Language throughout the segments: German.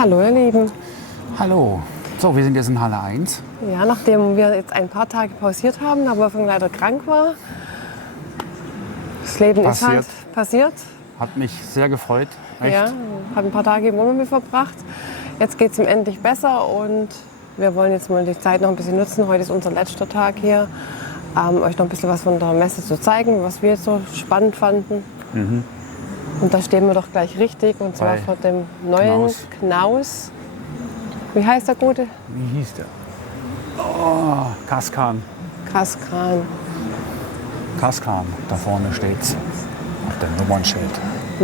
Hallo ihr Lieben. Hallo. So, wir sind jetzt in Halle 1. Ja, nachdem wir jetzt ein paar Tage pausiert haben, da Wolfgang leider krank war. Das Leben ist halt passiert. Hat mich sehr gefreut. Echt. Ja, hat ein paar Tage im Wohnmobil verbracht. Jetzt geht es ihm endlich besser und wir wollen jetzt mal die Zeit noch ein bisschen nutzen. Heute ist unser letzter Tag hier. Euch noch ein bisschen was von der Messe zu zeigen, was wir jetzt so spannend fanden. Und da stehen wir doch gleich richtig, und zwar vor dem neuen Knaus. Wie heißt der gute? Wie hieß der? Oh, Kaskan. Kaskan. Kaskan, da vorne steht's. Auf dem Nummernschild.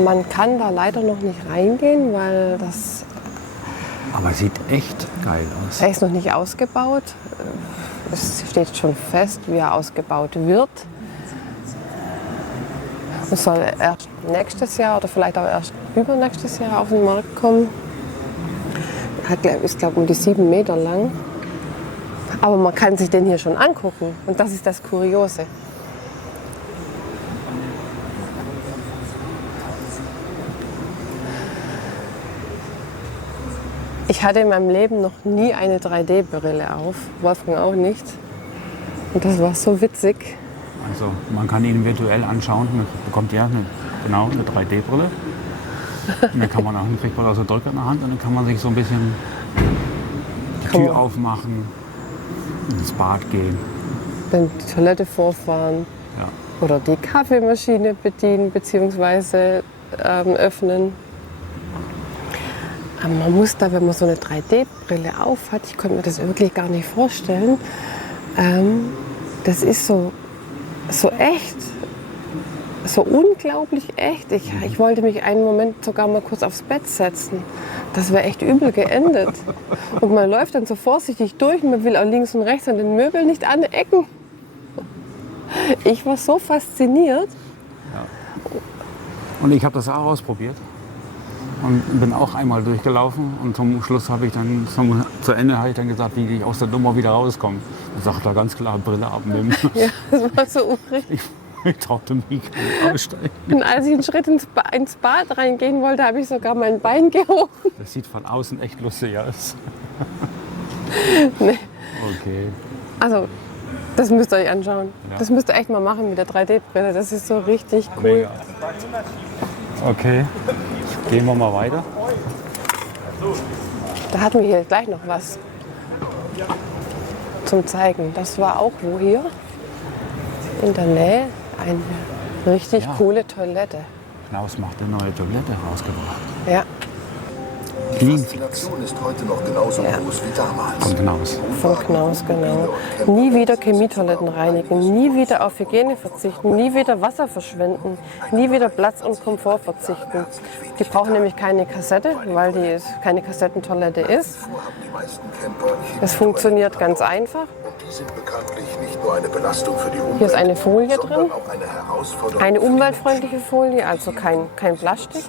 Man kann da leider noch nicht reingehen, weil das Aber sieht echt geil aus. er ist noch nicht ausgebaut. Es steht schon fest, wie er ausgebaut wird. Es soll erst nächstes Jahr oder vielleicht auch erst übernächstes Jahr auf den Markt kommen. Ist, glaube ich, um die 7 Meter lang. Aber man kann sich den hier schon angucken. Und das ist das Kuriose. Ich hatte in meinem Leben noch nie eine 3D-Brille auf. Wolfgang auch nicht. Und das war so witzig. Also man kann ihn virtuell anschauen. Man bekommt ja eine 3D-Brille. Und dann kann man auch, kriegt man auch so Drücker in der Hand und dann kann man sich so ein bisschen die Tür aufmachen, ins Bad gehen. Dann die Toilette vorfahren. Ja. Oder die Kaffeemaschine bedienen bzw. öffnen. Aber man muss da, wenn man so eine 3D-Brille auf hat, ich konnte mir das wirklich gar nicht vorstellen, das ist so echt, so unglaublich echt. Ich wollte mich einen Moment sogar mal kurz aufs Bett setzen. Das wäre echt übel geendet. Und man läuft dann so vorsichtig durch und man will auch links und rechts an den Möbeln nicht anecken. Ich war so fasziniert. Ja. Und ich habe das auch ausprobiert und bin auch einmal durchgelaufen und zum Schluss habe ich dann, zu Ende habe ich dann gesagt, wie ich aus der Nummer wieder rauskomme. Da sagt er ganz klar, Brille abnehmen. Ja, das war so unrichtig. Ich traute mich nicht aussteigen. Und als ich einen Schritt ins Bad reingehen wollte, habe ich sogar mein Bein gehoben. Das sieht von außen echt lustig aus. Nee. Okay. Also, das müsst ihr euch anschauen. Ja. Das müsst ihr echt mal machen mit der 3D-Brille. Das ist so richtig cool. Mega. Okay, gehen wir mal weiter. Da hatten wir hier gleich noch was zum Zeigen. Das war auch wo hier? In der Nähe eine richtig coole Toilette. Knaus macht eine neue Toilette rausgebracht. Ja, Die Faszination ist heute noch genauso groß wie damals. Von Knaus. von Knaus, genau. Nie wieder Chemietoiletten reinigen, nie wieder auf Hygiene verzichten, nie wieder Wasser verschwenden, nie wieder Platz und Komfort verzichten. Die brauchen nämlich keine Kassette, weil die keine Kassettentoilette ist. Es funktioniert ganz einfach. Die sind bekanntlich nicht nur eine Belastung für die Umwelt, Hier ist eine Folie drin, sondern auch eine Herausforderung. eine umweltfreundliche Folie, also kein Plastik.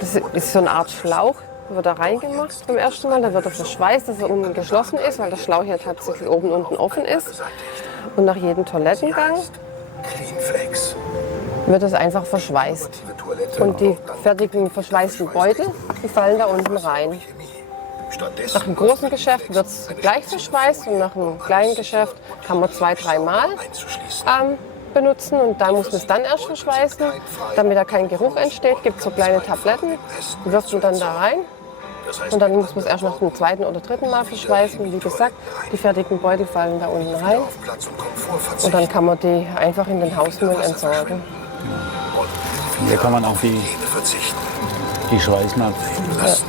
Das ist so eine Art Schlauch, wird da reingemacht beim ersten Mal. Da wird er verschweißt, dass er unten geschlossen ist, weil der Schlauch hier tatsächlich oben und unten offen ist. Und nach jedem Toilettengang Cleanflex. wird es einfach verschweißt. Und die fertigen verschweißten Beutel, die fallen da unten rein. Nach einem großen Geschäft wird es gleich verschweißt und nach einem kleinen Geschäft kann man 2-3 Mal benutzen und da muss man es dann erst verschweißen. Damit da kein Geruch entsteht, gibt es so kleine Tabletten, die wirft man dann da rein. Und dann muss man es erst nach dem 2. oder 3. Mal verschweißen. Wie gesagt, die fertigen Beutel fallen da unten rein. Und dann kann man die einfach in den Hausmüll entsorgen. Hier kann man auch die Schweißnaht. Das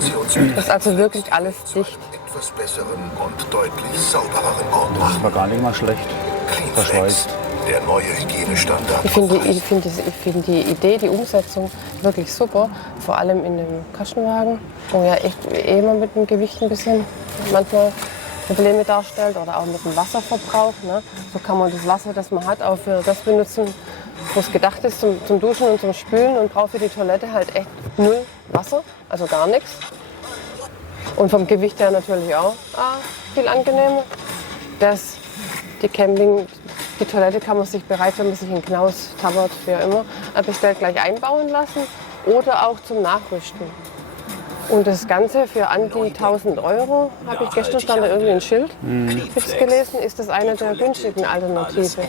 ist also wirklich alles dicht. Etwas besseren und deutlich saubereren Ort Das machen. war gar nicht mal schlecht. Verschweißt. Der neue Hygienestandard. Ich finde die Idee, die Umsetzung wirklich super. Vor allem in dem Kastenwagen, wo ja echt immer mit dem Gewicht ein bisschen manchmal Probleme darstellt oder auch mit dem Wasserverbrauch. Ne? So kann man das Wasser, das man hat, auch für das benutzen, wo es gedacht ist, zum Duschen und zum Spülen, und braucht für die Toilette halt echt null Wasser, also gar nichts. Und vom Gewicht her natürlich auch viel angenehmer. Die Toilette kann man sich bereits, wenn man sich in Knaus, Tabbert, wie auch immer, bestellt, gleich einbauen lassen oder auch zum Nachrüsten. Und das Ganze für an die 1.000 €, habe ich gestern stand da irgendwie ein Schild, Tipps gelesen, ist das eine der günstigen Alternativen.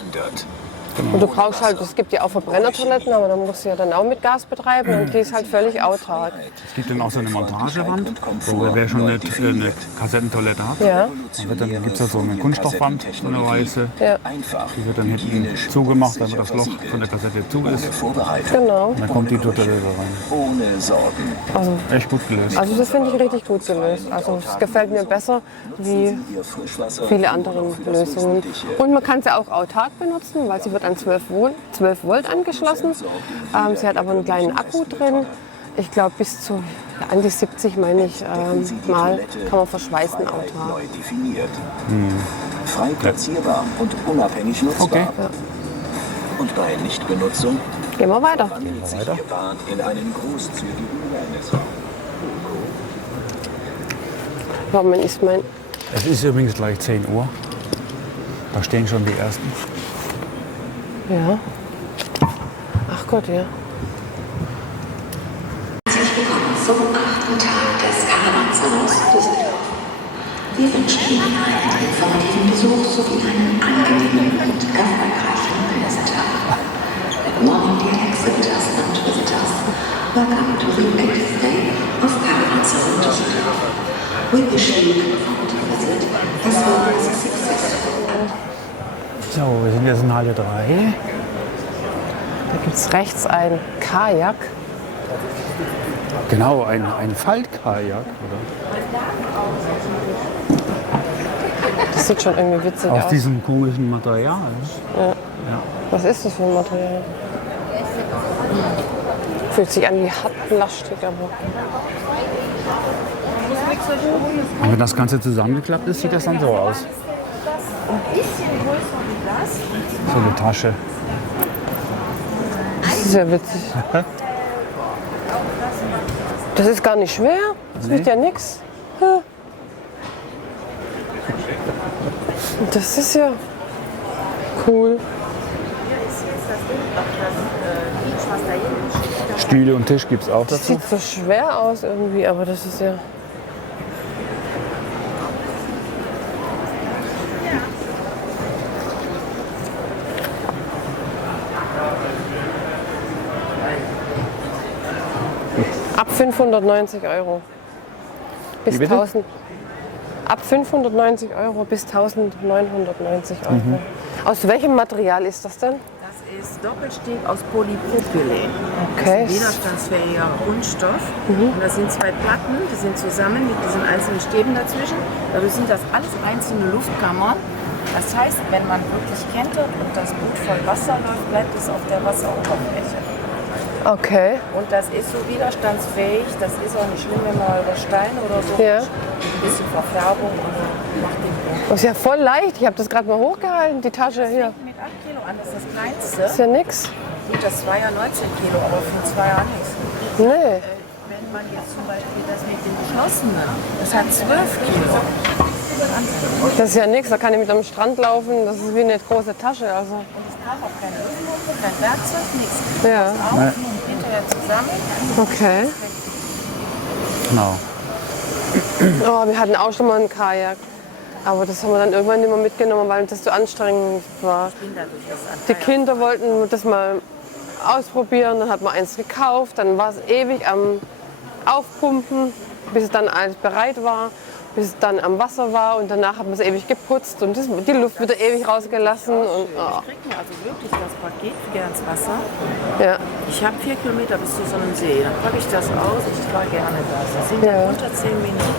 Und du brauchst halt, es gibt ja auch Verbrennertoiletten, aber da musst du ja dann auch mit Gas betreiben und die ist halt völlig autark. Es gibt dann auch so eine Montagewand, wo wer schon eine Kassettentoilette hat. Ja. Dann gibt es da so eine Kunststoffwand, so eine weiße. Ja. Die wird dann hinten zugemacht, damit das Loch von der Kassette zu ist. Genau. Und dann kommt die Toilette rein. Ohne Sorgen. Also, Echt gut gelöst. also das finde ich richtig gut gelöst. Also es gefällt mir besser wie viele andere Lösungen. Und man kann sie auch autark benutzen, weil sie wird an 12 Volt angeschlossen. Sie hat aber einen kleinen Akku drin. Ich glaube, bis zu an die 70, meine ich, Mal kann man verschweißen autark. Neu definiert. Frei platzierbar und unabhängig nutzbar. Okay. Ja. Und bei Nichtbenutzung Gehen wir weiter. wandelt sich Ihr Bahn in einen großzügigen Wellnessraum. Warum ist mein... Es ist übrigens gleich 10 Uhr. Da stehen schon die ersten. Ja. Ach Gott, ja. Herzlich willkommen zum 8. Tag des Karawanservice Düsseldorf. Wir wünschen Ihnen einen informativen Besuch sowie einen angenehmen und erfolgreichen Reisetag. Good morning, dear exhibitors and visitors. Welcome to the latest day of Karawanservice Düsseldorf. We wish you a comfortable visit as well as a successful. So, wir sind jetzt in Halle 3. Da gibt es rechts ein Kajak. Genau, ein Faltkajak, oder? Das sieht schon irgendwie witzig Aus aus. diesem komischen Material. Was ist das für ein Material? Fühlt sich an wie Hartplastik, aber... Und wenn das Ganze zusammengeklappt ist, sieht das dann so aus. So eine Tasche. Das ist ja witzig. Das ist gar nicht schwer. Das wiegt ja nichts. Das ist ja cool. Stühle und Tisch gibt es auch Das dazu. sieht so schwer aus irgendwie, aber das ist ja... Ab 590 €. Bis Wie bitte? 1000. Ab 590 € bis 1990 €. Aus welchem Material ist das denn? Das ist Doppelsteg aus Polypropylen. Okay. Das ist ein widerstandsfähiger Kunststoff. Und das sind zwei Platten, die sind zusammen mit diesen einzelnen Stäben dazwischen. Dadurch sind das alles einzelne Luftkammern. Das heißt, wenn man wirklich kentert und das Boot voll Wasser läuft, bleibt es auf der Wasseroberfläche. Okay. Und das ist so widerstandsfähig. Das ist auch nicht schlimm, wenn man über Stein oder so Ja. ein bisschen Verfärbung und macht den Boot. Das ist ja voll leicht. Ich habe das gerade mal hochgehalten, die Tasche hier. Mit 8 Kilo an, das ist das kleinste. Das ist ja nix. Gut, das war ja 19 Kilo, aber für ein Zweier nichts. Nee. Wenn man jetzt zum Beispiel das mit den geschlossenen, das hat 12 Kilo. Das ist ja nichts. Da kann ich mit am Strand laufen. Das ist wie eine große Tasche. Also. Und es braucht auch keine Luftpumpe, kein Werkzeug, nichts. Ja. Auf und hinterher zusammen. Okay. Genau. Oh, wir hatten auch schon mal ein Kajak. Aber das haben wir dann irgendwann nicht mehr mitgenommen, weil das zu anstrengend war. Die Kinder wollten das mal ausprobieren. Dann hat man eins gekauft. Dann war es ewig am Aufpumpen, bis es dann alles bereit war. Bis es dann am Wasser war und danach hat man es ewig geputzt und die Luft wird ewig rausgelassen. Und, oh. Ich kriege mir also wirklich das Paket wieder ins Wasser. Ja. Ich habe 4 Kilometer bis zu so einem See. Dann packe ich das aus. Ich fahre gerne das. Das sind Ja. unter 10 Minuten.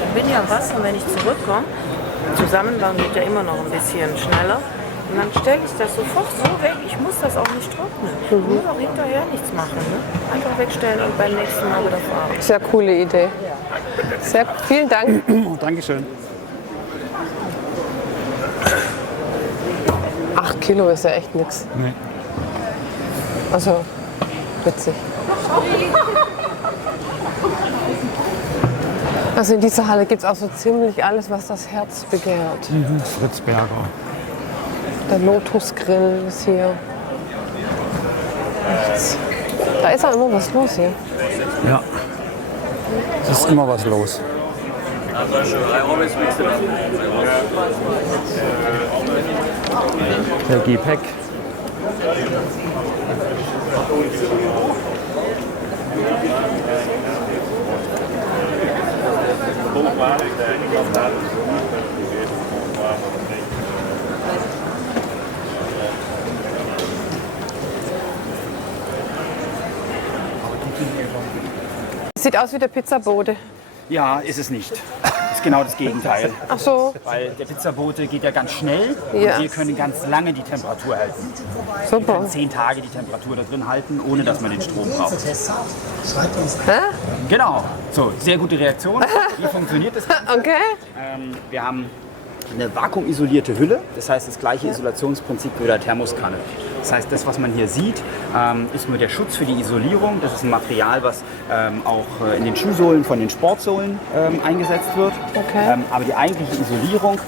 Dann bin ich am Wasser und wenn ich zurückkomme, zusammen dann geht ja immer noch ein bisschen schneller. Und dann stelle ich das sofort so weg. Ich muss das auch nicht trocknen. Ich muss auch hinterher nichts machen. Ne? Einfach wegstellen und beim nächsten Mal wieder fahren. Sehr coole Idee. Sehr, vielen Dank. Oh, Dankeschön. 8 Kilo ist ja echt nichts. Nee. Also, witzig. Also in dieser Halle gibt es auch so ziemlich alles, was das Herz begehrt. Fritz Berger. Der Lotus-Grill ist hier. Rechts. Da ist auch immer was los hier. Ja. Es ist immer was los. Der Gepäck. Sieht aus wie der Pizzabote. Ja, ist es nicht. Ist genau das Gegenteil. Ach so, Weil der Pizzabote geht ja ganz schnell Ja. und wir können ganz lange die Temperatur halten. super. 10 Tage die Temperatur da drin halten, ohne dass man den Strom braucht. Hä? Genau. So, sehr gute Reaktion. Wie funktioniert das? Okay. Wir haben eine vakuumisolierte Hülle. Das heißt, das gleiche Isolationsprinzip wie bei der Thermoskanne. Das heißt, das, was man hier sieht, ist nur der Schutz für die Isolierung. Das ist ein Material, was auch in den Schuhsohlen von den Sportsohlen eingesetzt wird. Okay. Aber die eigentliche Isolierung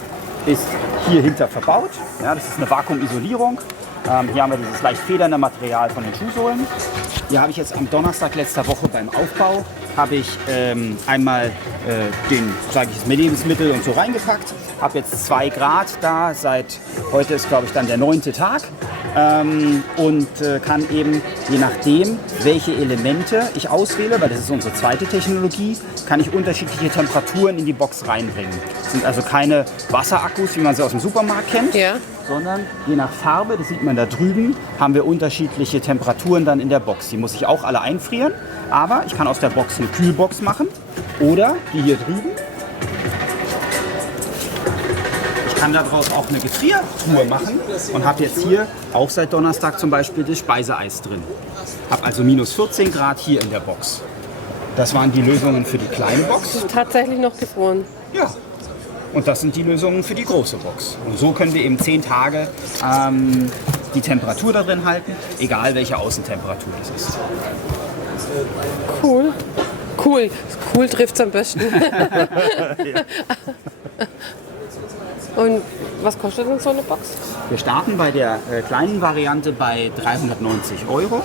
ist hier hinter verbaut. Ja, das ist eine Vakuumisolierung. Hier haben wir dieses leicht federnde Material von den Schuhsohlen. Hier habe ich jetzt am Donnerstag letzter Woche beim Aufbau habe ich einmal das Lebensmittel und so reingepackt. Habe jetzt 2 Grad da. Seit heute ist, glaube ich, dann der 9. Tag. Und kann eben, je nachdem, welche Elemente ich auswähle, weil das ist unsere zweite Technologie, kann ich unterschiedliche Temperaturen in die Box reinbringen. Das sind also keine Wasserakkus, wie man sie aus dem Supermarkt kennt, Ja. sondern je nach Farbe, das sieht man da drüben, haben wir unterschiedliche Temperaturen dann in der Box. Die muss ich auch alle einfrieren, aber ich kann aus der Box eine Kühlbox machen oder die hier drüben. Ich kann daraus auch eine Gefriertruhe machen und habe jetzt hier auch seit Donnerstag zum Beispiel das Speiseeis drin. Habe also minus 14 Grad hier in der Box. Das waren die Lösungen für die kleine Box. Tatsächlich noch gefroren. Ja. Und das sind die Lösungen für die große Box. Und so können wir eben 10 Tage die Temperatur da drin halten, egal welche Außentemperatur das ist. Cool. Cool. Cool trifft es am besten. Und was kostet denn so eine Box? Wir starten bei der kleinen Variante bei 390 €.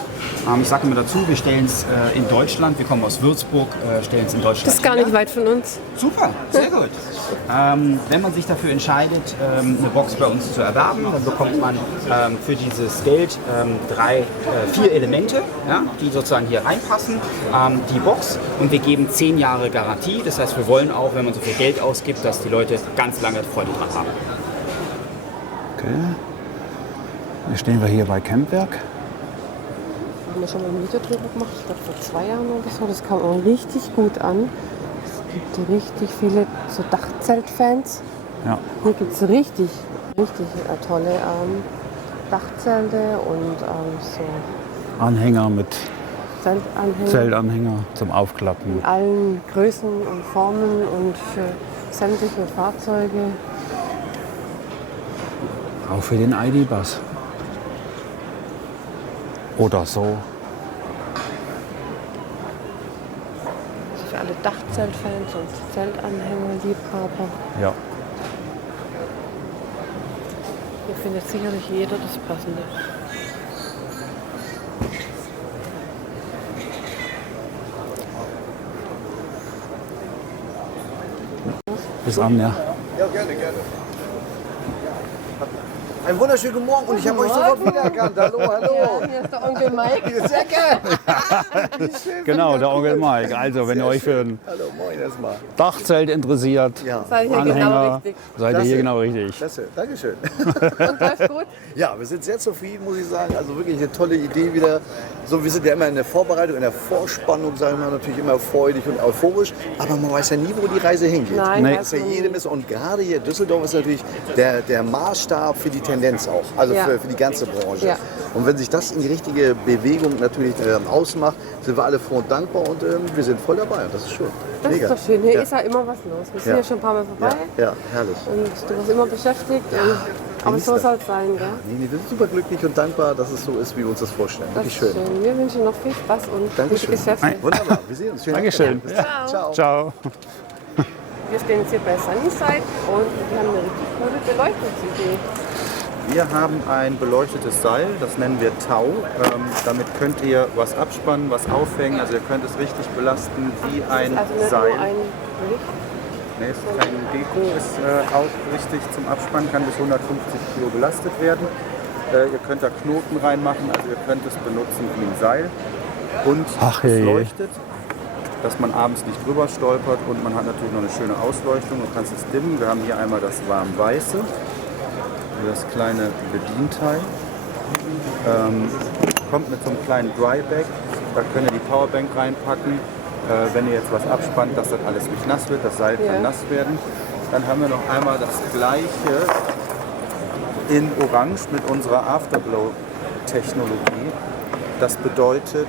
Ich sage immer dazu, wir stellen es in Deutschland, wir kommen aus Würzburg, stellen es in Deutschland. Das ist gar nicht weit von uns. Super, sehr gut. Wenn man sich dafür entscheidet, eine Box bei uns zu erwerben, dann bekommt man für dieses Geld 4 Elemente, ja, die sozusagen hier reinpassen, die Box, und wir geben 10 Jahre Garantie. Das heißt, wir wollen auch, wenn man so viel Geld ausgibt, dass die Leute ganz lange Freude dran haben. Okay. Jetzt stehen wir hier bei Campwerk. Haben wir schon mal ein Video drüber gemacht, ich glaube vor 2 Jahren oder so. Das kam auch richtig gut an. Es gibt richtig viele so Dachzeltfans. Ja. Hier gibt es richtig tolle Dachzelte und so Anhänger mit Zeltanhänger Zeltanhänger zum Aufklappen. in allen Größen und Formen und für sämtliche Fahrzeuge. Auch für den ID-Bus. Oder so. Also für alle Dachzeltfans und Zeltanhänger-Liebhaber. Ja. Hier findet sicherlich jeder das Passende. Bis an, ja. Ja, gerne, gerne. Einen wunderschönen guten Morgen und ich habe euch sofort wiedererkannt. Hallo, hallo. Hier ist der Onkel Mike. Sehr gerne. Genau, der Onkel Mike. Also, wenn ihr euch für ein Hallo, moin erstmal. Dachzelt interessiert, Ja, Seid ihr genau Anhänger, richtig. seid ihr hier genau richtig. klasse. Dankeschön. Und läuft gut? Ja, wir sind sehr zufrieden, muss ich sagen. Also wirklich eine tolle Idee wieder. So, wir sind ja immer in der Vorbereitung, in der Vorspannung, sagen wir natürlich immer freudig und euphorisch. Aber man weiß ja nie, wo die Reise hingeht. Nein, Nee. Das ist ja jedem ist. Und gerade hier Düsseldorf ist natürlich der Maßstab für die Tendenz auch. Also Ja. für die ganze Branche. Ja. Und wenn sich das in die richtige Bewegung natürlich ausmacht, sind wir alle froh und dankbar und wir sind voll dabei. Und das ist schön. Das Mega. ist doch schön. Hier Ja. ist ja immer was los. Wir sind Ja. hier schon ein paar Mal vorbei Ja, herrlich. und du warst immer beschäftigt. Aber genieß so das. soll es sein, gell? Nee, wir sind super glücklich und dankbar, dass es so ist, wie wir uns das vorstellen. Das Wirklich ist schön. schön. Wir wünschen noch viel Spaß und gute Dankeschön. Geschäfte. Wunderbar, wir sehen uns. Schönen Dankeschön. Dank. Ja. Ciao. Ciao. Wir stehen jetzt hier bei Sunnyside und wir haben eine richtig coole Beleuchtungsidee. Wir haben ein beleuchtetes Seil, das nennen wir Tau. Damit könnt ihr was abspannen, was aufhängen. Also ihr könnt es richtig belasten wie ein Also nicht Seil. nur ein Licht. Nee, ist kein Deko, ist auch richtig zum Abspannen, kann bis 150 Kilo belastet werden. Ihr könnt da Knoten reinmachen, also ihr könnt es benutzen wie ein Seil. Und es leuchtet, dass man abends nicht drüber stolpert, und man hat natürlich noch eine schöne Ausleuchtung. Du kannst es dimmen. Wir haben hier einmal das warm-weiße, das kleine Bedienteil. Kommt mit so einem kleinen Dryback, da könnt ihr die Powerbank reinpacken. Wenn ihr jetzt was abspannt, dass das alles nicht nass wird, das Seil kann nass werden. Dann haben wir noch einmal das gleiche in Orange mit unserer Afterglow-Technologie. Das bedeutet,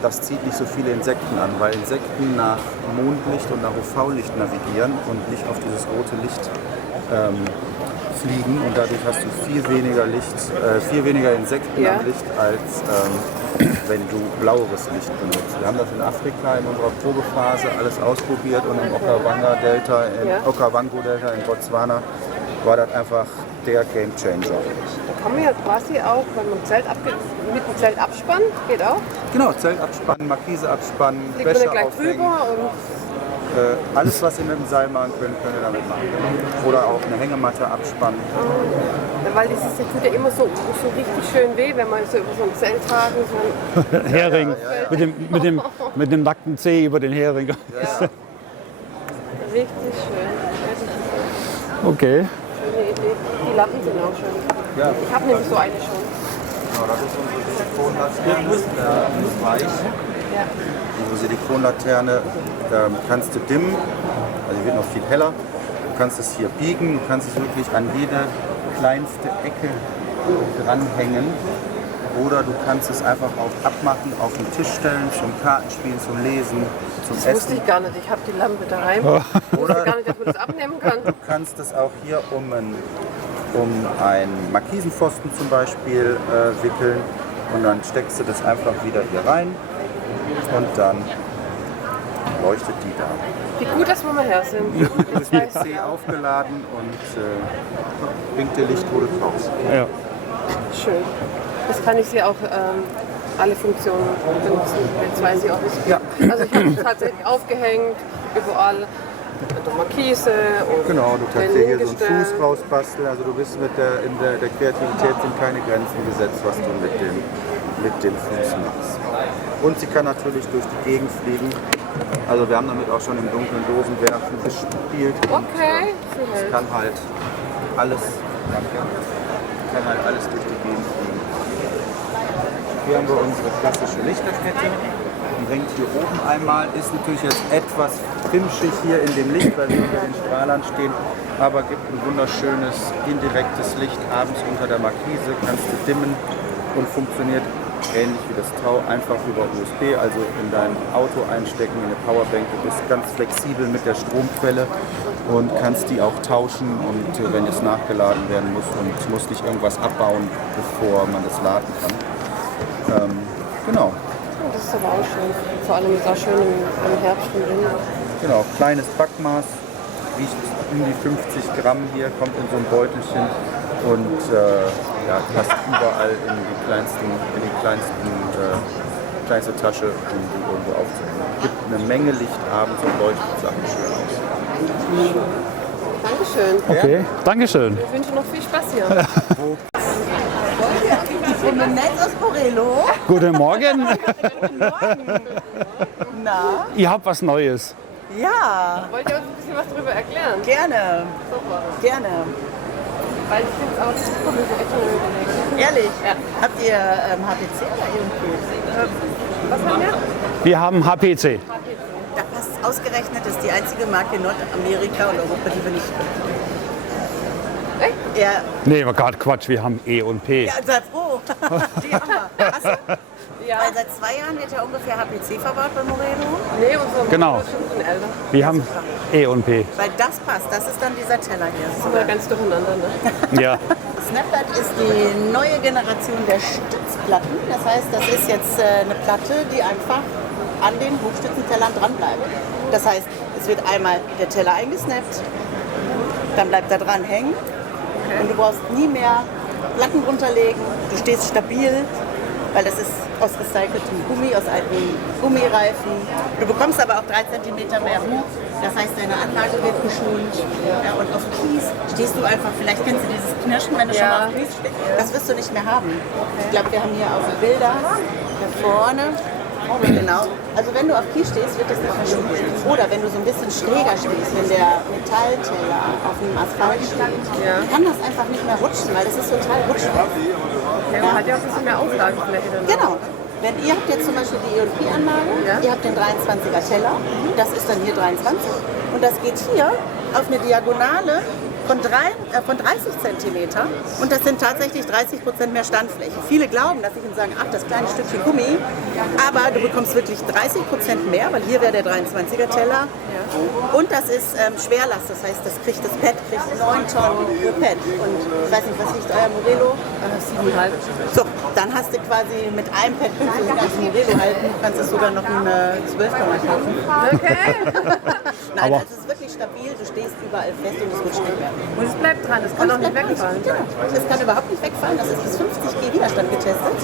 das zieht nicht so viele Insekten an, weil Insekten nach Mondlicht und nach UV-Licht navigieren und nicht auf dieses rote Licht fliegen, und dadurch hast du viel weniger Insekten am Licht, als wenn du blaueres Licht benutzt. Wir haben das in Afrika in unserer Probephase alles ausprobiert, und im Okavango-Delta in Botswana war das einfach der Game Changer. Da kann man ja quasi auch, wenn man mit dem Zelt abspannt, geht auch. Genau, Zelt abspannen, Markise abspannen, Legt man Wäsche da gleich aufhängen. drüber und Alles, was ihr mit dem Seil machen könnt, könnt ihr damit machen. Oder auch eine Hängematte abspannen. ja, weil das tut ja immer so richtig schön weh, wenn man so über so ein Zelthaken so ein Hering. Mit dem nackten Zeh über den Hering. richtig schön. Okay. Schöne Idee. Die Latten sind auch schön. Ja. Ich habe nämlich so eine schon. Genau, das ist unsere Silikonlaterne. Das ist weich. Ja. Unsere Silikonlaterne kannst du dimmen, also die wird noch viel heller. Du kannst es hier biegen, du kannst es wirklich an jede kleinste Ecke dranhängen. Oder du kannst es einfach auch abmachen, auf den Tisch stellen, zum Kartenspielen, zum Lesen, zum Das Essen. wusste ich gar nicht. Ich habe die Lampe daheim. Ich wusste gar nicht, dass man das abnehmen kann. Du kannst es auch hier um einen Markisenpfosten zum Beispiel wickeln, und dann steckst du das einfach wieder hier rein, und dann leuchtet die da. Wie gut, dass wir mal her sind. USB-C aufgeladen und bringt dir Licht, wo du brauchst. Ja. Schön. Das kann ich sie auch alle Funktionen benutzen. Jetzt weiß ich auch nicht. Ja. Also ich habe es tatsächlich aufgehängt, überall. Mit der Markise und Genau, du kannst dir hier so einen hingestellt. Fuß rausbasteln, also du bist in der Kreativität sind keine Grenzen gesetzt, was du mit dem Fuß machst. Und sie kann natürlich durch die Gegend fliegen. Also wir haben damit auch schon im dunklen Dosenwerfen gespielt. Okay, Es kann halt alles durch die Gegend fliegen. Hier haben wir unsere klassische Lichterkette. Die hängt hier oben einmal, ist natürlich jetzt etwas flimschig hier in dem Licht, weil wir unter den Strahlern stehen, aber gibt ein wunderschönes indirektes Licht abends unter der Markise, kannst du dimmen und funktioniert ähnlich wie das Tau, einfach über USB, also in dein Auto einstecken, in eine Powerbank. Du bist ganz flexibel mit der Stromquelle und kannst die auch tauschen, und wenn es nachgeladen werden muss, und musst nicht irgendwas abbauen, bevor man das laden kann. Genau. das ist aber auch schön. Vor allem ist es auch schön im Herbst und Winter. Genau, kleines Backmaß, wiegt um die 50 Gramm hier, kommt in so ein Beutelchen und passt überall in die kleinste Tasche, um die irgendwo aufzuhängen. Gibt eine Menge Licht abends und leuchtet Sachen schön aus. Dankeschön. Okay, Dankeschön. Ich wünsche noch viel Spaß hier. aus Morello. Guten Morgen. Na? Ihr habt was Neues. Ja, Wollt ihr uns ein bisschen was darüber erklären? gerne. Super. Gerne. Weil ich finde es auch super, wie echt schon überlegt. Ehrlich? Ja. Habt ihr HPC oder irgendwie? Was haben wir? Wir haben HPC. Da passt ausgerechnet, das ist die einzige Marke in Nordamerika und Europa, die wir nicht Echt? Ja, Nee, war gerade Quatsch, wir haben E und P. ja, sei froh. Die haben wir. Hast du? Ja. Weil seit 2 Jahren wird ja ungefähr HPC verbaut bei Moreno. Nee, unsere Genau. Mutter ist schon älter. Wir haben E und P. Weil das passt, das ist dann dieser Teller hier. Das sind wir ganz durcheinander, ne? Ja. Snapbat ist die neue Generation der Stützplatten. Das heißt, das ist jetzt eine Platte, die einfach an den Hochstützentellern dran bleibt. Das heißt, es wird einmal der Teller eingesnappt, dann bleibt er dran hängen und du brauchst nie mehr Platten runterlegen, du stehst stabil, weil das ist aus recyceltem Gummi, aus alten Gummireifen. Du bekommst aber auch 3 cm mehr hoch, das heißt, deine Anlage wird geschont. Ja, und auf Kies stehst du einfach, vielleicht kennst du dieses Knirschen, wenn du schon mal auf Kies stehst, das wirst du nicht mehr haben. Ich glaube, wir haben hier auch Bilder, da vorne. Genau. Also wenn du auf Kies stehst, wird das nicht verschwinden. Oder wenn du so ein bisschen schräger stehst, wenn der Metallteller auf dem Asphalt steht, kann das einfach nicht mehr rutschen, weil das ist total rutschig. Ja, man hat ja auch ein bisschen mehr Auflagefläche dann. Genau. Wenn ihr habt jetzt zum Beispiel die E&P-Anlage, ihr habt den 23er Teller, das ist dann hier 23 und das geht hier auf eine Diagonale von 30 cm und das sind tatsächlich 30% mehr Standfläche. Viele glauben, dass ich ihnen sagen, ach, das kleine Stückchen Gummi, aber du bekommst wirklich 30% mehr, weil hier wäre der 23er Teller und das ist Schwerlast, das heißt, das Pad kriegt 9 Tonnen pro Pad und ich weiß nicht, was wiegt euer Morelo? 7,5. So, dann hast du quasi mit einem Pad kannst du den ganzen Morelo halten, du kannst es sogar noch eine 12 kaufen. Okay. Nein, also es ist wirklich stabil, du stehst überall fest und es rutscht nicht mehr. Und es bleibt dran, es kann auch nicht wegfallen. Genau. Es kann überhaupt nicht wegfallen, das ist bis 50 G Widerstand getestet.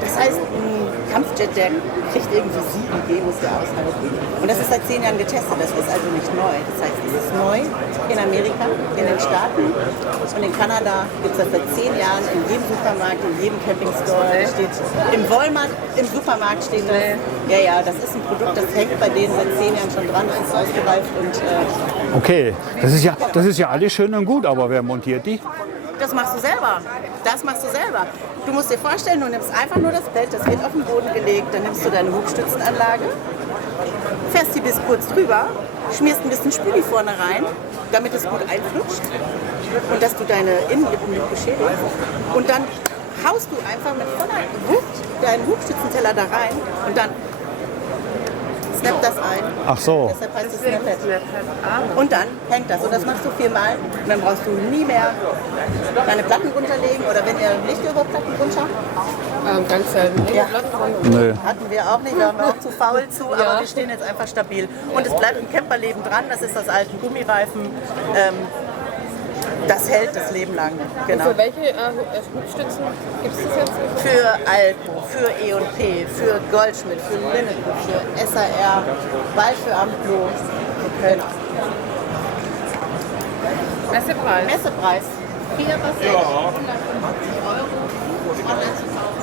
Das heißt, ein Kampfjet, der kriegt irgendwie 7 G, muss der aushalten. Und das ist seit 10 Jahren getestet, das ist also nicht neu. Das heißt, es ist neu in Amerika, in den Staaten und in Kanada gibt es das seit 10 Jahren in jedem Supermarkt, in jedem Campingstore. Steht im Walmart, im Supermarkt steht das. Ja, das ist ein Produkt, das hängt bei denen seit 10 Jahren schon dran, ist ausgereift und Okay, das ist ja alles schön und gut, aber wer montiert die? das machst du selber. Das machst du selber. Du musst dir vorstellen, du nimmst einfach nur das Bett, das wird auf den Boden gelegt, dann nimmst du deine Hochstützenanlage, fährst die bis kurz drüber, schmierst ein bisschen Spüli vorne rein, damit es gut einflutscht und dass du deine Innenlippen nicht beschädigst. Und dann haust du einfach mit voller Wucht deinen Hochstützenteller da rein und dann snappt das ein. Ach so. Deshalb heißt es Snap-Pad. Und dann hängt das. Und das machst du 4-mal. Und dann brauchst du nie mehr deine Platten runterlegen. Oder wenn ihr Licht über Platten runter. Ganz selten. Ja. Nö. Hatten wir auch nicht, wir waren auch zu faul zu, aber wir stehen jetzt einfach stabil. Und es bleibt im Camperleben dran, das ist das alten Gummireifen. Das hält das Leben lang. Genau. Für welche Hubstützen gibt es das jetzt? Für Alco, für E&P, für Goldschmidt, für Linneten, für SAR, bald für Amplo. Okay. Messepreis. Messepreis. 4 was 6, 150 Euro. Online zu kaufen,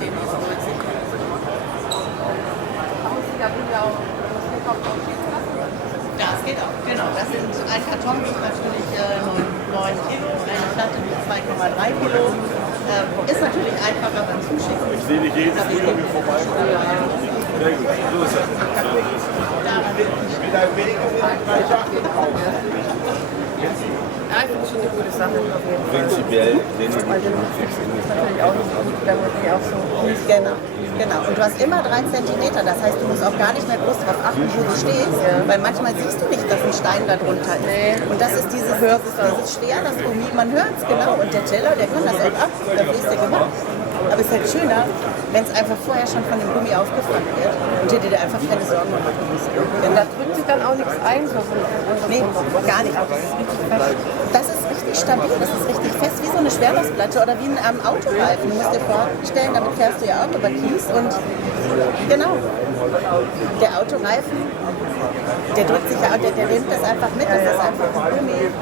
10,90 €. Das geht auch, genau. Das sind ein Karton wiegt natürlich 9 Kilo, eine Platte wiegt 2,3 Kilo. Ist natürlich einfacher beim Zuschicken. Ich sehe nicht jedes Kilo hier vorbei. Sehr gut, so ist das. Ja, ich finde es schon eine gute Sache. Prinzipiell. Weil den Fixen ist natürlich auch nicht gut, wenn man die auch so. Genau. Und du hast immer 3 cm, das heißt, du musst auch gar nicht mehr groß darauf achten, wo du stehst, weil manchmal siehst du nicht, dass ein Stein da drunter ist. Nee. Und das ist dieses Schwer, das Gummi, man hört es genau. Und der Teller, der kann das halt ab, da fließt der gemacht. Aber es ist halt schöner, wenn es einfach vorher schon von dem Gummi aufgefangen wird und dir einfach keine Sorgen machen musst. Und da drückt sich dann auch nichts ein, so von Nee, gar nicht. Das ist richtig fest. Das ist richtig stabil, das ist richtig fest, wie so eine Schwerlastplatte oder wie ein Autoreifen. Du musst dir vorstellen, damit fährst du ja auch über Kies und genau. Der Autoreifen, der drückt sich ja, der nimmt das einfach mit, das ist einfach ein Gummi.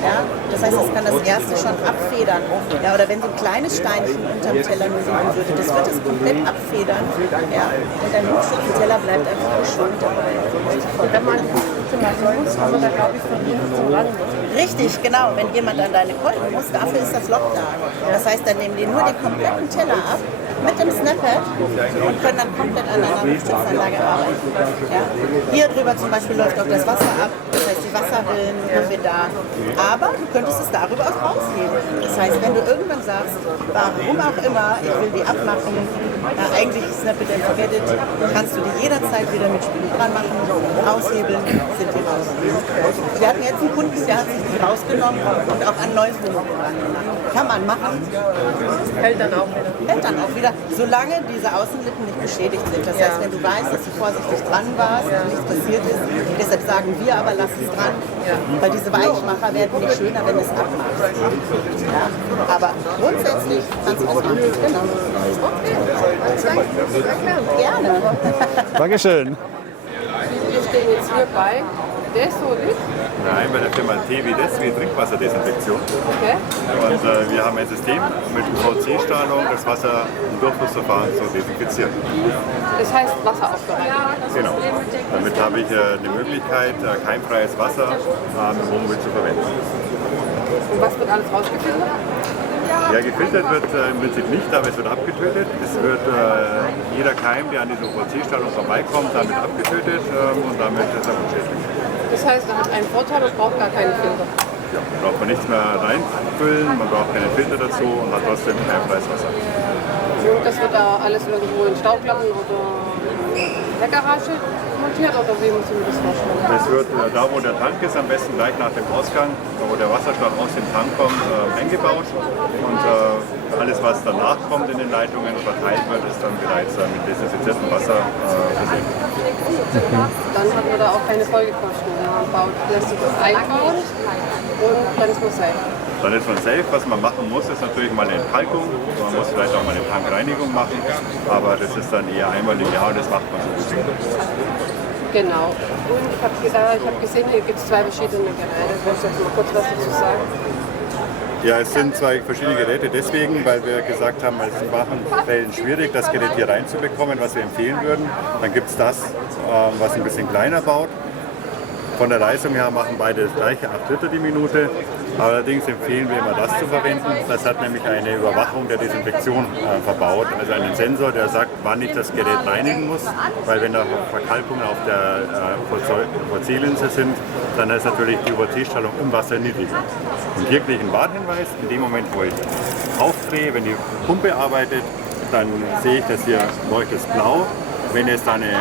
Ja? Das heißt, es kann das erste schon abfedern. Ja, oder wenn so ein kleines Steinchen unterm Teller nur liegen würde, das wird es komplett abfedern. Ja? Und dein Hochstützenteller bleibt einfach geschont dabei. Und wenn man zum Beispiel muss, kann man da glaube ich von hinten so ran. Richtig, genau. Wenn jemand an deine Kolben muss, dafür ist das Loch da. Das heißt, dann nehmen die nur den kompletten Teller ab mit dem Snap-Pad und können dann komplett an einer Hochstützanlage arbeiten. Ja? Hier drüber zum Beispiel läuft auch das Wasser ab. Das heißt, die Wasserrillen haben wir da. Aber du könntest es darüber auch rausheben. Das heißt, wenn du irgendwann sagst, warum auch immer, ich will die abmachen, eigentlich Snap it and forget it, kannst du die jederzeit wieder mit Spüli dran machen, raushebeln, sind die raus. Wir hatten jetzt einen Kunden, der hat sich die rausgenommen und auch ein neues Volumen dran gemacht. Kann man machen. Hält dann auch wieder. Hält dann auch wieder, solange diese Außenlippen nicht beschädigt sind. Das heißt, wenn du weißt, dass du vorsichtig dran warst und nichts passiert ist, deshalb sagen wir aber, lass es dran. Weil diese Weichmacher werden nicht schöner, wenn es abmacht. Ja? Aber grundsätzlich kannst du das machen. Genau. Okay. Gerne. Dankeschön. Wir stehen jetzt hier bei Desolit. Nein, bei der Firma TVDES wie Trinkwasserdesinfektion. Okay. Und wir haben ein System mit UVC-Strahlung, das Wasser im Durchflussverfahren zu desinfizieren. Das heißt Wasseraufbereitung. Genau. Damit habe ich die Möglichkeit, keimfreies Wasser im Wohnmobil zu verwenden. Und was wird alles rausgefiltert? Ja, gefiltert wird im Prinzip nicht, aber es wird abgetötet. Es wird jeder Keim, der an dieser UVC-Strahlung vorbeikommt, damit abgetötet und damit ist er unschädlich. Das heißt, er hat einen Vorteil und braucht gar keinen Filter. Ja, braucht man nichts mehr reinfüllen, man braucht keinen Filter dazu und hat trotzdem keimfreies Wasser. Und das wird da alles irgendwo in Stauklappen oder in der Garage montiert oder wie muss ich mir das vorstellen? Es wird da, wo der Tank ist, am besten gleich nach dem Ausgang, wo der Wasserstoff aus dem Tank kommt, eingebaut. Und alles, was danach kommt in den Leitungen und verteilt wird, ist dann bereits mit desinfiziertem Wasser versehen. Dann hat man da auch keine Folgekosten. Man lässt sich das einbauen und dann ist man safe. Dann ist man safe. Was man machen muss, ist natürlich mal eine Entkalkung. Man muss vielleicht auch mal eine Tankreinigung machen, aber das ist dann eher einmal im Jahr und das macht man so gut. Genau. Und ich hab gesehen, hier gibt es zwei verschiedene Geräte. Willst du mal kurz was dazu sagen? Ja, es sind zwei verschiedene Geräte deswegen, weil wir gesagt haben, es ist in manchen Fällen schwierig, das Gerät hier reinzubekommen, was wir empfehlen würden. Dann gibt es das, was ein bisschen kleiner baut. Von der Leistung her machen beide das gleiche, 8 Liter die Minute. Allerdings empfehlen wir immer das zu verwenden. Das hat nämlich eine Überwachung der Desinfektion verbaut. Also einen Sensor, der sagt, wann ich das Gerät reinigen muss. Weil wenn da Verkalkungen auf der UVC-Linse sind, dann ist natürlich die UVC-Strahlung im Wasser niedriger. Und hier kriege ich einen Warnhinweis. In dem Moment, wo ich aufdrehe, wenn die Pumpe arbeitet, dann sehe ich, dass hier leuchtet es blau. Wenn es dann eine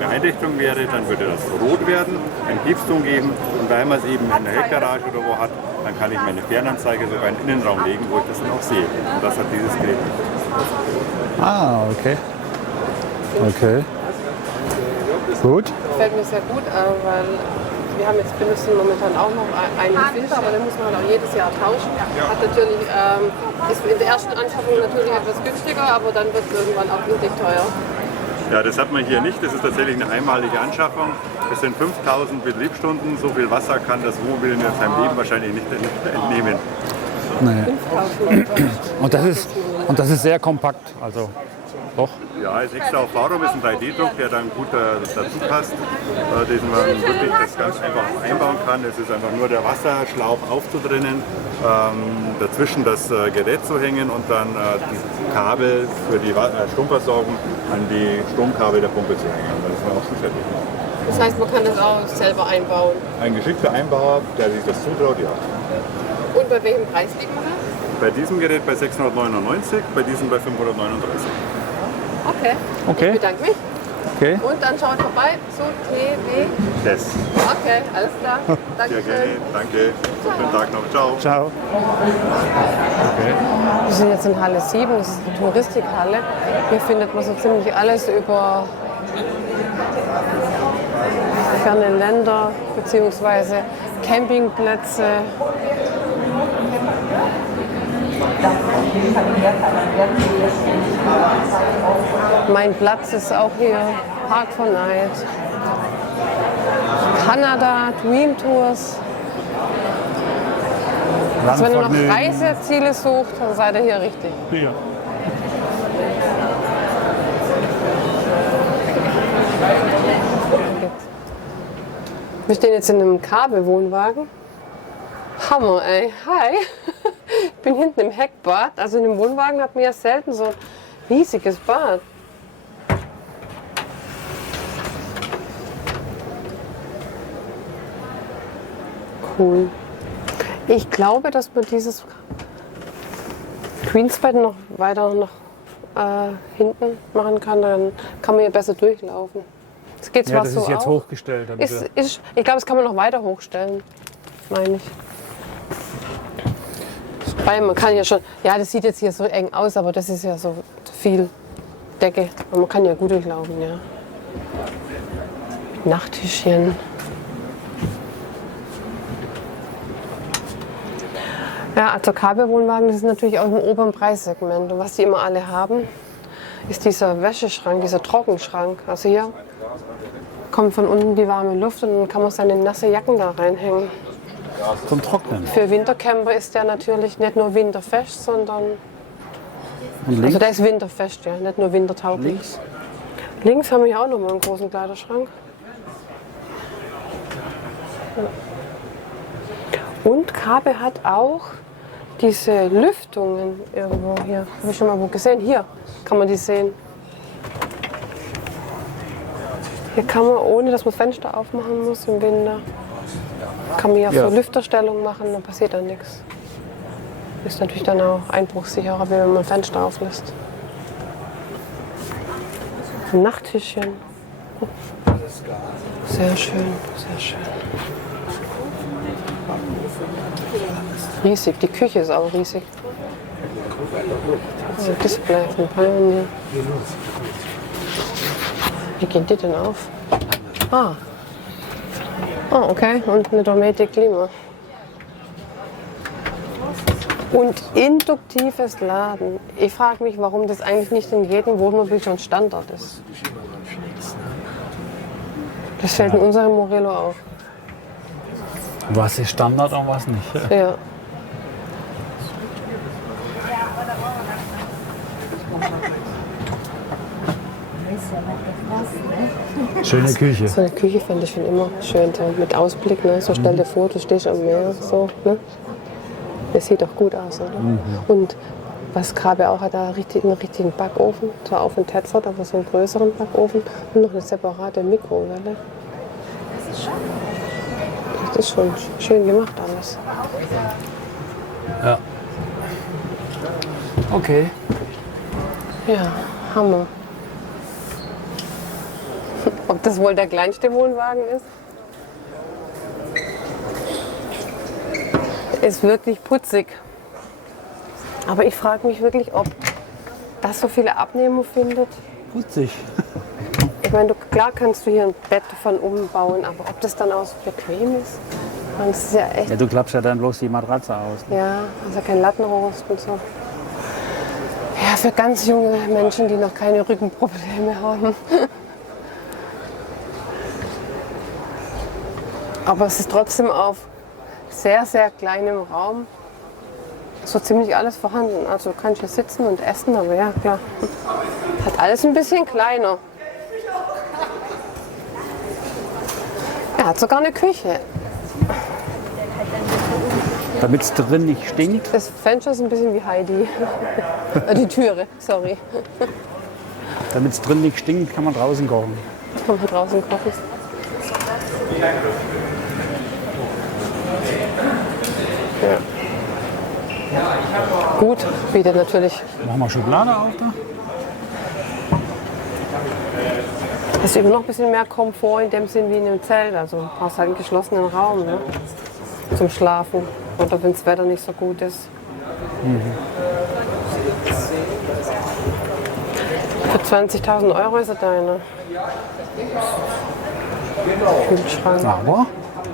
Beeinträchtigung wäre, dann würde das rot werden, einen Piepston geben. Und weil man es eben in der Heckgarage oder wo hat, dann kann ich meine Fernanzeige sogar in den Innenraum legen, wo ich das dann auch sehe. Und das hat dieses Gerät nicht. Ah, okay. Okay. Gut. Gefällt mir sehr gut, weil wir haben jetzt benutzen momentan auch noch einen Filter, aber den muss man halt auch jedes Jahr tauschen. Hat natürlich, ist in der ersten Anschaffung natürlich etwas günstiger, aber dann wird es irgendwann auch wirklich teuer. Ja, das hat man hier nicht. Das ist tatsächlich eine einmalige Anschaffung. Es sind 5000 Betriebsstunden. So viel Wasser kann das Wohnmobil in seinem Leben wahrscheinlich nicht entnehmen. Nee. Und das ist sehr kompakt. Also doch. Ja, das extra Aufbauraum ist ein 3D-Druck, der dann gut dazu passt, den man wirklich das ganz einfach einbauen kann. Es ist einfach nur der Wasserschlauch aufzutrennen, dazwischen das Gerät zu hängen und dann die Kabel für die Stromversorgung an die Stromkabel der Pumpe zu hängen. Dann ist man auch schon fertig. Das heißt, man kann das auch selber einbauen. Ein geschickter Einbauer, der sich das zutraut, ja. Und bei welchem Preis liegen wir da? Bei diesem Gerät bei 699, bei diesem bei 539. Okay. Okay. Ich bedanke mich. Okay. Und dann schaut vorbei zu TV. Yes. Okay, alles klar. Sehr gerne. Dankeschön. Danke. Schönen Tag noch. Ciao. Ciao. Okay. Wir sind jetzt in Halle 7, das ist die Touristikhalle. Hier findet man so ziemlich alles über ferne Länder bzw. Campingplätze. Mein Platz ist auch hier, Park for Night. Kanada, Dream Tours. Also wenn ihr noch Reiseziele sucht, dann seid ihr hier richtig. Ja. Wir stehen jetzt in einem Kabelwohnwagen. Hammer, ey. Hi. Ich bin hinten im Heckbad. Also in dem Wohnwagen hat man ja selten so ein riesiges Bad. Cool. Ich glaube, dass man dieses Queensbett noch weiter nach hinten machen kann. Dann kann man hier besser durchlaufen. Das geht zwar das so ist jetzt auch. hochgestellt. damit wir- Ich glaube, das kann man noch weiter hochstellen, meine ich. Weil man kann ja schon, ja, das sieht jetzt hier so eng aus, aber das ist ja so viel Decke. Aber man kann ja gut durchlaufen, ja. Mit Nachttischchen. Ja, also KB-Wohnwagen, das ist natürlich auch im oberen Preissegment. Und was die immer alle haben, ist dieser Wäscheschrank, dieser Trockenschrank. Also hier kommt von unten die warme Luft und dann kann man seine nasse Jacken da reinhängen. Zum Trocknen. Für Wintercamper ist der natürlich nicht nur winterfest, sondern... Und links? Also der ist winterfest, ja, nicht nur wintertauglich. Links haben wir hier auch noch mal einen großen Kleiderschrank. Ja. Und KB hat auch diese Lüftungen irgendwo hier. Habe ich schon mal wo gesehen? Hier kann man die sehen. Hier kann man, ohne dass man Fenster aufmachen muss im Winter, kann man ja so Lüfterstellung machen, dann passiert dann nichts. Ist natürlich dann auch einbruchsicherer, wenn man ein Fenster auflässt. Ein Nachttischchen. Sehr schön, sehr schön. Riesig, die Küche ist auch riesig. Also Display von Pioneer. Wie geht die denn auf? Ah, okay. Und eine Dometic Klima. Und induktives Laden. Ich frage mich, warum das eigentlich nicht in jedem Wohnmobil schon Standard ist. Das fällt in unserem Morello auf. Was ist Standard und was nicht? Ja. Schöne Küche. So eine Küche finde ich schon immer schön, so mit Ausblick. Ne? So stell dir vor, du stehst am Meer. So, ne? Das sieht doch gut aus, oder? Und was Krabe auch hat, da einen richtigen Backofen. Zwar auf dem Tetzert, aber so einen größeren Backofen. Und noch eine separate Mikrowelle. Das ist schon schön gemacht alles. Ja. Okay. Ja, Hammer. Ob das wohl der kleinste Wohnwagen ist? Ist wirklich putzig. Aber ich frage mich wirklich, ob das so viele Abnehmer findet. Putzig. Ich meine, klar kannst du hier ein Bett von oben bauen, aber ob das dann auch so bequem ist? Das ist ja echt. Ja, du klappst ja dann bloß die Matratze aus. Ne? Ja, also kein Lattenrost und so. Ja, für ganz junge Menschen, die noch keine Rückenprobleme haben. Aber es ist trotzdem auf sehr, sehr kleinem Raum so ziemlich alles vorhanden. Also du kannst hier sitzen und essen, aber ja, klar. Hat alles ein bisschen kleiner. Er hat sogar eine Küche. Damit es drin nicht stinkt. Das Fenster ist ein bisschen wie Heidi. Die Türe, sorry. Damit es drin nicht stinkt, kann man draußen kochen. Kann man draußen kochen. Ja. Gut, bietet natürlich. Machen wir Schublade auf da? Das ist immer noch ein bisschen mehr Komfort in dem Sinn wie in einem Zelt. Also du brauchst halt einen geschlossenen Raum, ne? Zum Schlafen oder wenn das Wetter nicht so gut ist. Für 20.000 Euro ist er deine. Kühlschrank. Aber?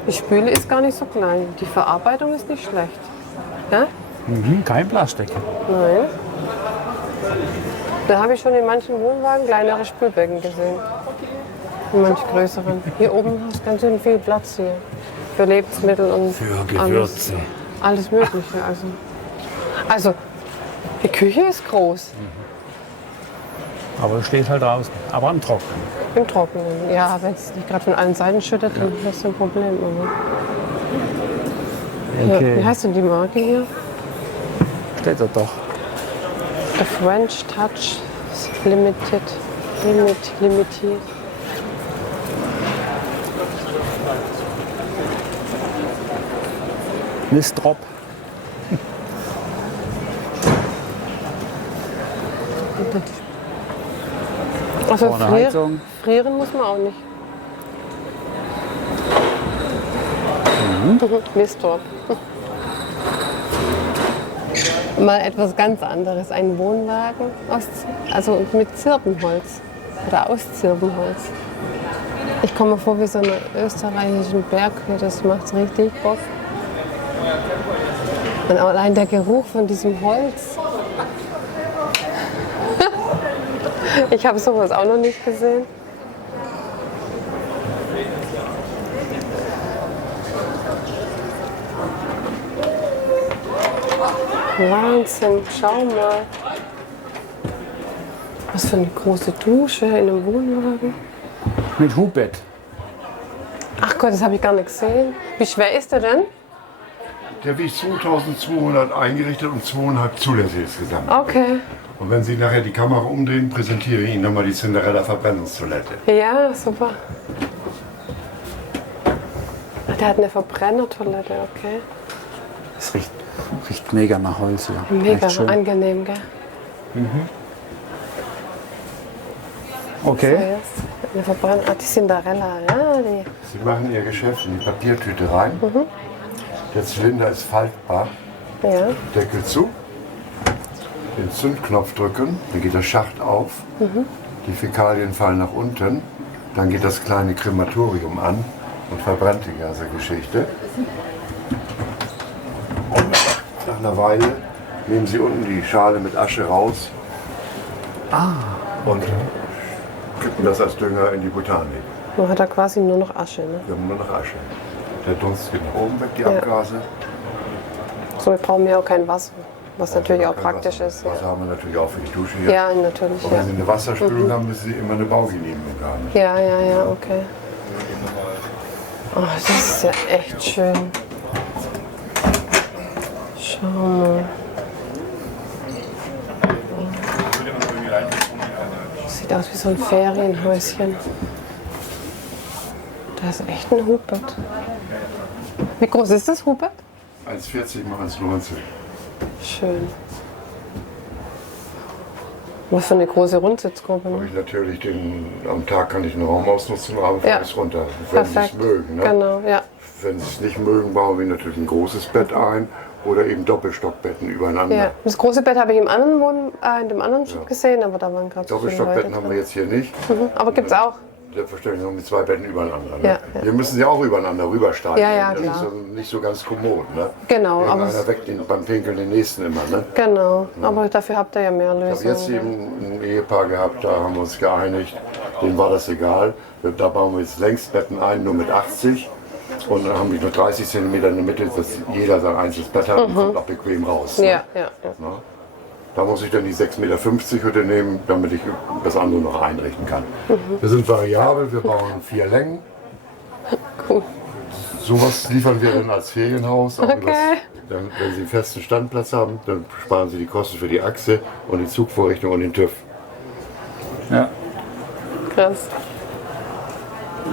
Die Spüle ist gar nicht so klein. Die Verarbeitung ist nicht schlecht. Ja? Kein Plastik. Nein. Da habe ich schon in manchen Wohnwagen kleinere Spülbecken gesehen. In manch größeren. Hier oben hast du ganz schön viel Platz hier. Für Lebensmittel und Für Gewürze. alles Mögliche. Also, die Küche ist groß. Aber es steht halt draußen. Aber im Trockenen. Im Trockenen. Ja, wenn es nicht gerade von allen Seiten schüttet, dann hast du ein Problem. Aber Okay. ja, wie heißt denn die Marke hier? Steht da doch. The French Touch Limited. Limitiert. Mistrop. Also Vorne Heizung. frieren muss man auch nicht. Nistorp. Mal etwas ganz anderes. Ein Wohnwagen also mit Zirbenholz oder aus Zirbenholz. Ich komme mir vor wie so eine österreichischen Berghütte. Das macht richtig Bock. Und allein der Geruch von diesem Holz. Ich habe sowas auch noch nicht gesehen. Wahnsinn, schau mal. Was für eine große Dusche in einem Wohnwagen. Mit Hubbett. Ach Gott, das habe ich gar nicht gesehen. Wie schwer ist der denn? Der wiegt 2200 eingerichtet und 2,5 zulässig insgesamt. Okay. Und wenn Sie nachher die Kamera umdrehen, präsentiere ich Ihnen nochmal die Cinderella Verbrennungstoilette. Ja, super. Ach, der hat eine Verbrennertoilette, okay. Das riecht mega nach Holz, ja. Mega Echt schön. angenehm, gell? Okay. Eine Verbrenner. Ah, die Cinderella, ja. Die. Sie machen Ihr Geschäft in die Papiertüte rein. Der Zylinder ist faltbar. Ja. Deckel zu. Den Zündknopf drücken, dann geht der Schacht auf. Die Fäkalien fallen nach unten. Dann geht das kleine Krematorium an und verbrennt die ganze Geschichte. Und nach einer Weile nehmen Sie unten die Schale mit Asche raus und kippen das als Dünger in die Botanik. Man hat da quasi nur noch Asche, ne? Wir haben nur noch Asche. Der Dunst geht nach oben weg, die Abgase. So, wir brauchen ja auch kein Wasser, was natürlich auch Kein praktisch Wasser. ist. Ja. Wasser haben wir natürlich auch für die Dusche hier. Ja, natürlich. Und wenn Sie eine Wasserspülung haben, müssen Sie immer eine Baugenehmigung haben. Ja, okay. Oh, das ist ja echt schön. Schau mal. Sieht aus wie so ein Ferienhäuschen. Da ist echt ein Hubbett. Wie groß ist das Hubbett? 1,40 mal 1,90. Schön. Was für eine große Rundsitzgruppe. Habe Ne? ich natürlich am Tag kann ich den Raum ausnutzen, abends fahre ich runter, wenn Sie es Perfekt. mögen. Ne? Genau, ja. Wenn Sie es nicht mögen, bauen wir natürlich ein großes Bett ein oder eben Doppelstockbetten übereinander. Ja, das große Bett habe ich in dem anderen Stück gesehen, aber da waren gerade so viele Leute Doppelstockbetten haben wir jetzt hier nicht. Aber gibt's auch. Selbstverständlich noch mit 2 Betten übereinander. Ne? Ja. Hier müssen sie auch übereinander rübersteigen. Ja, das klar. ist so nicht so ganz kommod. Ne? Genau, aber Einer weckt beim Pinkeln den nächsten immer. Ne? genau. Aber dafür habt ihr ja mehr Ich habe Lösungen. jetzt eben ein Ehepaar gehabt, da haben wir uns geeinigt, denen war das egal. Da bauen wir jetzt Längsbetten ein, nur mit 80. Und dann haben wir nur 30 cm in der Mitte, dass jeder sein einzelnes Bett hat und kommt auch bequem raus. Ne? Ja. Ne? Da muss ich dann die 6,50 Meter Hütte nehmen, damit ich das andere noch einrichten kann. Wir sind variabel, wir bauen 4 Längen. Cool. Sowas liefern wir dann als Ferienhaus. Aber Okay. wenn Sie einen festen Standplatz haben, dann sparen Sie die Kosten für die Achse und die Zugvorrichtung und den TÜV. Ja. Krass.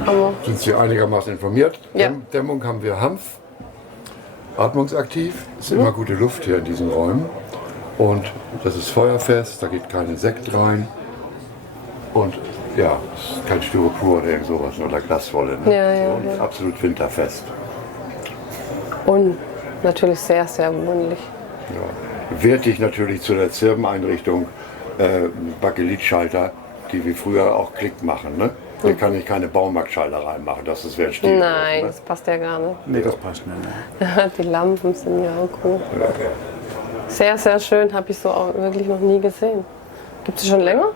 Hammer. Sind Sie einigermaßen informiert? Ja. Dämmung haben wir Hanf, atmungsaktiv, ist immer gute Luft hier in diesen Räumen. Und das ist feuerfest, da geht kein Insekt rein. Und ja, es ist kein Styropor oder irgend sowas oder Glaswolle. Ne? Ja, Und absolut winterfest. Und natürlich sehr, sehr wohnlich. Ja. Wertig natürlich zu der Zirbeneinrichtung Bakelitschalter, die wie früher auch Klick machen. Ne? Hier kann ich keine Baumarktschalter reinmachen, das wäre ein Stil. Nein, Ne? das passt ja gar nicht. Nee, das passt nicht. Ne? Die Lampen sind ja auch cool. Sehr, sehr schön, habe ich so auch wirklich noch nie gesehen. Gibt es schon länger?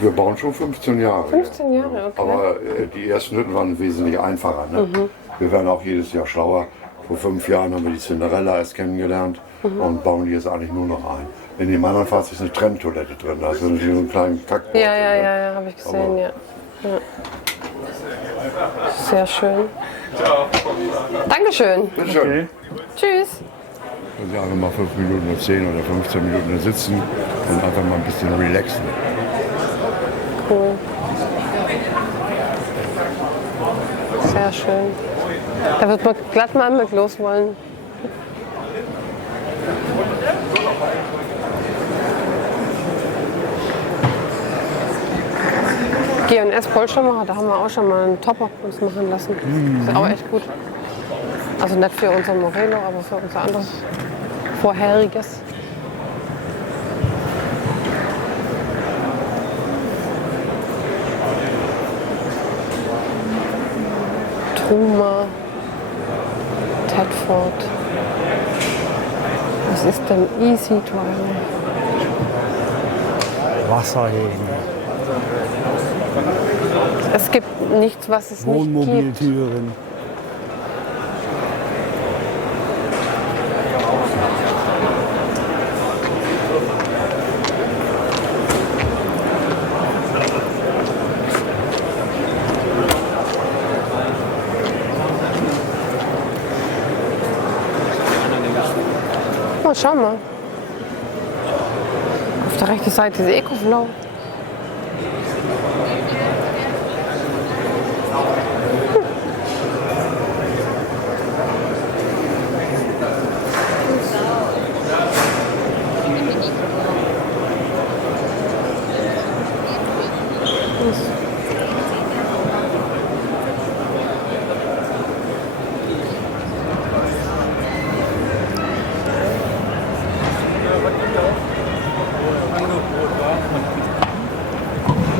Wir bauen schon 15 Jahre. 15 Jahre, okay. Aber die ersten Hütten waren wesentlich einfacher. Ne? Wir werden auch jedes Jahr schlauer. Vor 5 Jahren haben wir die Cinderella erst kennengelernt und bauen die jetzt eigentlich nur noch ein. In dem anderen Fahrzeug ist eine Trenntoilette drin, da ist so einen kleinen Kackbeutel. Ja, habe ich gesehen, ja. Sehr schön. Dankeschön. Bitte schön. Tschüss. Wenn Sie einfach mal 5 Minuten oder 10 oder 15 Minuten da sitzen und einfach mal ein bisschen relaxen. Cool. Sehr schön. Da wird man glatt mal mit los wollen. G&S Polstermacher, da haben wir auch schon mal einen Topper uns machen lassen. Das ist auch echt gut. Also nicht für unser Moreno, aber für unser anderes vorheriges. Truma, Tedford. Was ist denn Easy Drive? Wasserhähne, Es gibt nichts, was es nicht gibt. Wohnmobiltüren. Oh, schau mal. Auf der rechten Seite ist Ecoflow.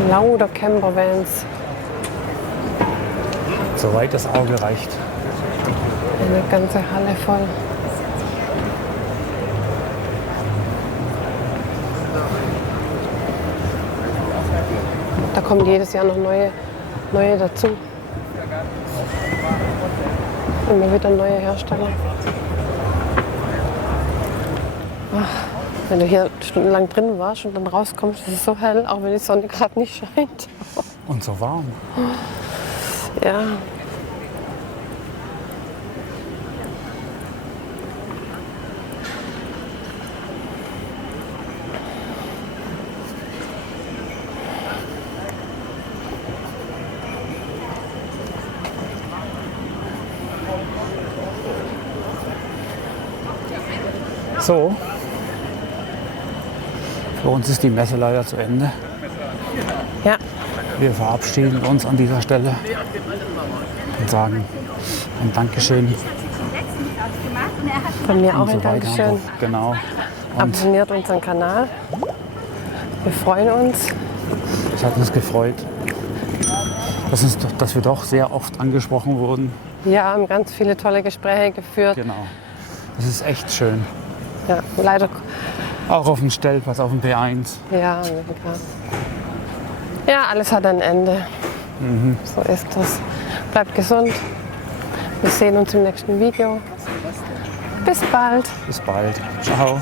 Lauter Campervans. Soweit das Auge reicht. Eine ganze Halle voll. Da kommen jedes Jahr noch neue dazu. Immer wieder neue Hersteller. Ach, wenn du hier stundenlang drin warst und dann rauskommst, ist es so hell, auch wenn die Sonne gerade nicht scheint. Und so warm. Ja. So. Für uns ist die Messe leider zu Ende. Ja. Wir verabschieden uns an dieser Stelle und sagen ein Dankeschön. Von mir auch und so ein weiter. Dankeschön. Genau. Und Abonniert unseren Kanal. Wir freuen uns. es hat uns gefreut, dass wir doch sehr oft angesprochen wurden. Ja, haben ganz viele tolle Gespräche geführt. Genau. Das ist echt schön. Ja, leider. Auch auf dem Stellplatz, auf dem P1. Ja, klar. Ja, alles hat ein Ende. So ist das. Bleibt gesund. Wir sehen uns im nächsten Video. Bis bald. Bis bald. Ciao.